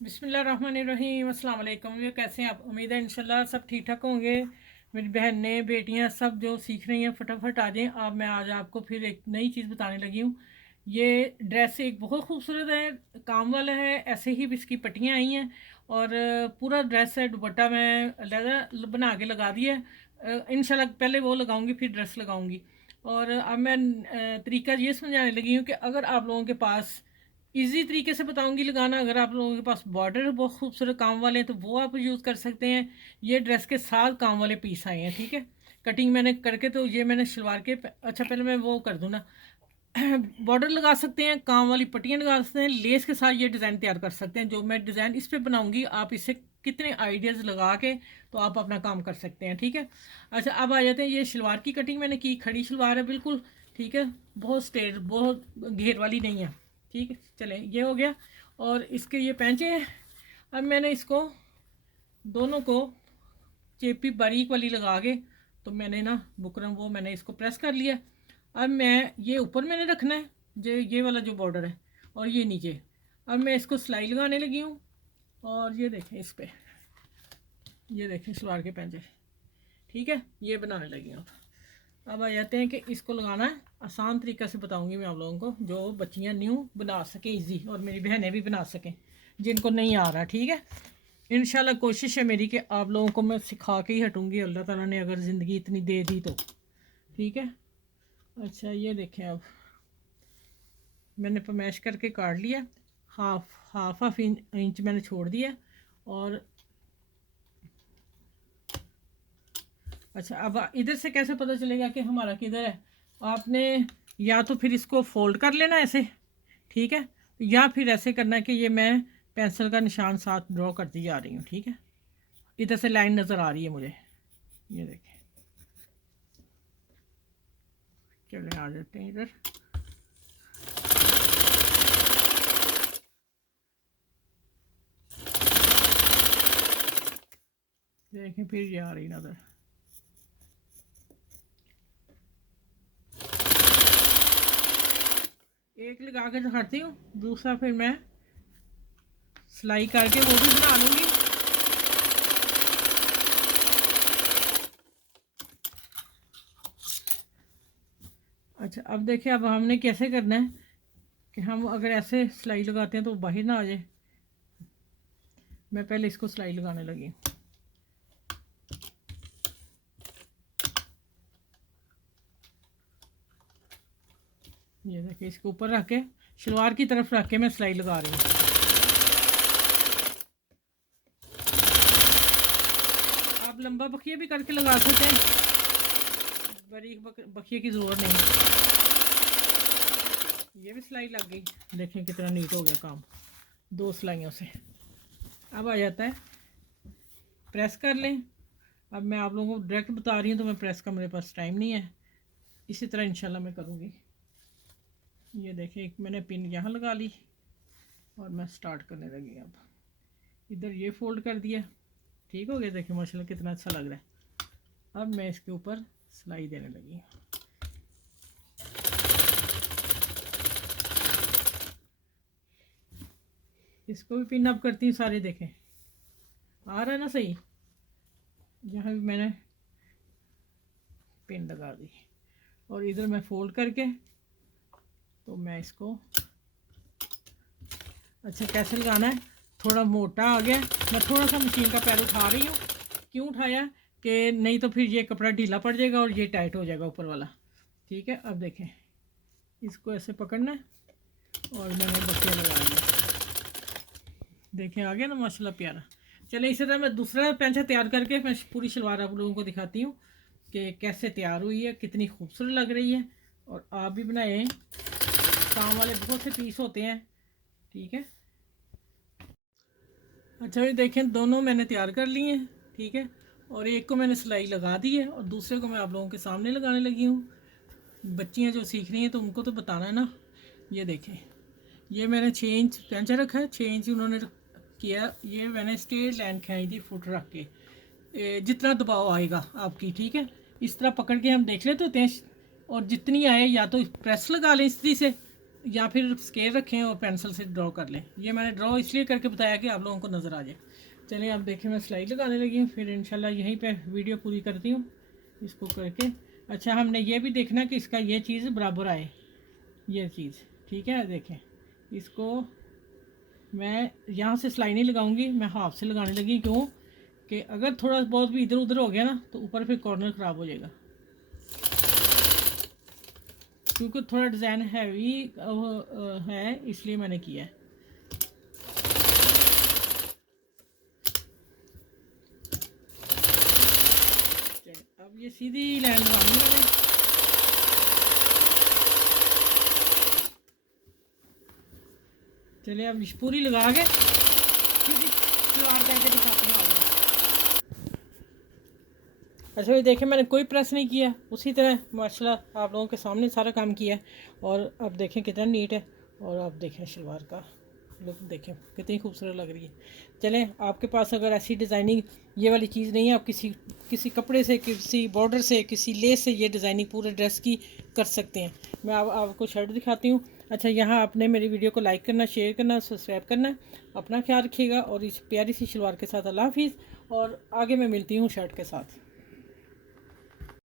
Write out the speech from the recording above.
बिस्मिल्लाहिर्रहमानिर्रहीम अस्सलाम वालेकुम। ये कैसे हैं आप? उम्मीद है इंशाल्लाह सब ठीक ठाक होंगे। मेरी बहनें बेटियां सब जो सीख रही हैं फटाफट आ जाएं। मैं आज आपको फिर एक नई चीज़ बताने लगी हूँ। ये ड्रेस एक बहुत खूबसूरत है, काम वाला है, ऐसे ही भी इसकी पट्टियाँ आई हैं और पूरा ड्रेस है। दुपट्टा मैं लेदर बना के लगा दिया है। इंशाल्लाह पहले वो लगाऊंगी फिर ड्रेस लगाऊंगी। और अब मैं तरीका ये समझाने लगी हूँ कि अगर आप लोगों के पास इजी तरीके से बताऊंगी लगाना। अगर आप लोगों के पास बॉर्डर बहुत खूबसूरत काम वाले हैं तो वो आप यूज़ कर सकते हैं। ये ड्रेस के साथ काम वाले पीस आए हैं, ठीक है। कटिंग मैंने करके तो ये मैंने शलवार के अच्छा पहले मैं वो कर दूँ ना। बॉर्डर लगा सकते हैं, काम वाली पट्टियाँ लगा सकते हैं, लेस के साथ ये डिज़ाइन तैयार कर सकते हैं। जो मैं डिज़ाइन इस पर बनाऊंगी आप इससे कितने आइडियाज़ लगा के तो आप अपना काम कर सकते हैं, ठीक है। अच्छा अब आ जाते हैं, ये शलवार की कटिंग मैंने की, खड़ी शलवार है बिल्कुल, ठीक है। बहुत स्ट्रेट, बहुत घेर वाली नहीं है, ठीक है। चले ये हो गया। और इसके ये पैंचे हैं। अब मैंने इसको दोनों को चेपी बारीक वाली लगा के तो मैंने ना बुकरम वो मैंने इसको प्रेस कर लिया। अब मैं ये ऊपर मैंने रखना है, ये वाला जो बॉर्डर है और ये नीचे। अब मैं इसको सिलाई लगाने लगी हूँ और ये देखें इस पर, ये देखें सलवार के पैंचे, ठीक है। ये बनाने लगी हूँ। अब आ जाते हैं कि इसको लगाना है। आसान तरीक़ा से बताऊंगी मैं आप लोगों को जो बच्चियाँ न्यू बना सकें इजी, और मेरी बहनें भी बना सकें जिनको नहीं आ रहा, ठीक है। इंशाल्लाह कोशिश है मेरी कि आप लोगों को मैं सिखा के ही हटूँगी, अल्लाह ताला ने अगर ज़िंदगी इतनी दे दी तो, ठीक है। अच्छा ये देखें, अब मैंने फरमाइश करके काट लिया, हाफ इंच मैंने छोड़ दिया। और अच्छा अब इधर से कैसे पता चलेगा कि हमारा किधर है? आपने या तो फिर इसको फोल्ड कर लेना ऐसे, ठीक है, या फिर ऐसे करना है कि ये मैं पेंसिल का निशान साथ ड्रॉ करती जा रही हूँ, ठीक है। इधर से लाइन नज़र आ रही है मुझे, ये देखें। चले आ जाते हैं इधर। देखें फिर ये आ रही नज़र। एक लगा के दिखाती हूँ, दूसरा फिर मैं सिलाई करके वो भी बना लूँगी। अच्छा अब देखिए, अब हमने कैसे करना है कि हम अगर ऐसे सिलाई लगाते हैं तो बाहर ना आ जाए। मैं पहले इसको सिलाई लगाने लगी। ये देखिए, इसके ऊपर रख के शलवार की तरफ रख के मैं सिलाई लगा रही हूँ। आप लंबा बखिया भी करके लगा सकते हैं, बारीक बखिए की ज़रूरत नहीं। ये भी सिलाई लग गई, देखें कितना नीट हो गया काम दो सिलाइयों से। अब आ जाता है प्रेस कर लें। अब मैं आप लोगों को डायरेक्ट बता रही हूँ तो मैं प्रेस का मेरे पास टाइम नहीं है, इसी तरह इंशाल्लाह मैं करूँगी। ये देखें, एक मैंने पिन यहाँ लगा ली और मैं स्टार्ट करने लगी। अब इधर ये फोल्ड कर दिया, ठीक हो गया। देखिए माशाल्लाह कितना अच्छा लग रहा है। अब मैं इसके ऊपर सिलाई देने लगी। इसको भी पिन अप करती हूँ सारे, देखें आ रहा है ना सही। यहाँ भी मैंने पिन लगा दी और इधर मैं फोल्ड करके तो मैं इसको अच्छा कैसे लगाना है। थोड़ा मोटा आ गया, मैं थोड़ा सा मशीन का पैर उठा रही हूँ। क्यों उठाया कि नहीं तो फिर ये कपड़ा ढीला पड़ जाएगा और ये टाइट हो जाएगा ऊपर वाला, ठीक है। अब देखें, इसको ऐसे पकड़ना है और मैंने बक्के लगा दिए। देखें आ गया ना माशाल्लाह प्यारा। चले इसी तरह मैं दूसरा पैंचा तैयार करके मैं पूरी शलवार आप लोगों को दिखाती हूँ कि कैसे तैयार हुई है, कितनी खूबसूरत लग रही है। और आप भी बनाएं, काम वाले बहुत से पीस होते हैं, ठीक है। अच्छा ये देखें, दोनों मैंने तैयार कर लिए हैं, ठीक है। और एक को मैंने सिलाई लगा दी है और दूसरे को मैं आप लोगों के सामने लगाने लगी हूँ। बच्चियाँ जो सीख रही हैं तो उनको तो बताना है ना। ये देखें, ये मैंने 6 इंच पैंचा रखा है, 6 इंच उन्होंने किया। ये मैंने स्ट्रेट लाइन खींच दी फुट रख के, जितना दबाव आएगा आपकी, ठीक है। इस तरह पकड़ के हम देख लेते होते हैं और जितनी आए या तो प्रेस लगा लें इस्त्री से, या फिर स्केल रखें और पेंसिल से ड्रॉ कर लें। ये मैंने ड्रॉ इसलिए करके बताया कि आप लोगों को नज़र आ जाए। चलिए आप देखें, मैं सिलाई लगाने लगी हूँ, फिर इंशाल्लाह यहीं पे वीडियो पूरी करती हूँ इसको करके। अच्छा, हमने ये भी देखना कि इसका ये चीज़ बराबर आए, ये चीज़ ठीक है। देखें, इसको मैं यहाँ से सिलाई नहीं लगाऊंगी, मैं हाफ से लगाने लगी। क्यों कि अगर थोड़ा बहुत भी इधर उधर हो गया ना तो ऊपर फिर कॉर्नर ख़राब हो जाएगा, क्योंकि थोड़ा डिज़ाइन हैवी है, इसलिए मैंने किया है। अब ये सीधी लाइन लगानी मैंने। चलिए अब पूरी लगा के सलवार करके दिखाती हूँ आगे। अच्छा ये देखें, मैंने कोई प्रेस नहीं किया, उसी तरह माशाल्लाह आप लोगों के सामने सारा काम किया है। और अब देखें कितना नीट है। और आप देखें शलवार का लुक, देखें कितनी खूबसूरत लग रही है। चलें, आपके पास अगर ऐसी डिज़ाइनिंग ये वाली चीज़ नहीं है, आप किसी कपड़े से, किसी बॉर्डर से, किसी लेस से ये डिज़ाइनिंग पूरे ड्रेस की कर सकते हैं। मैं आपको शर्ट दिखाती हूँ। अच्छा, यहाँ आपने मेरी वीडियो को लाइक करना, शेयर करना, सब्सक्राइब करना। अपना ख्याल रखिएगा और इस प्यारी सी शलवार के साथ अल्लाह हाफिज़। और आगे मैं मिलती हूँ शर्ट के साथ।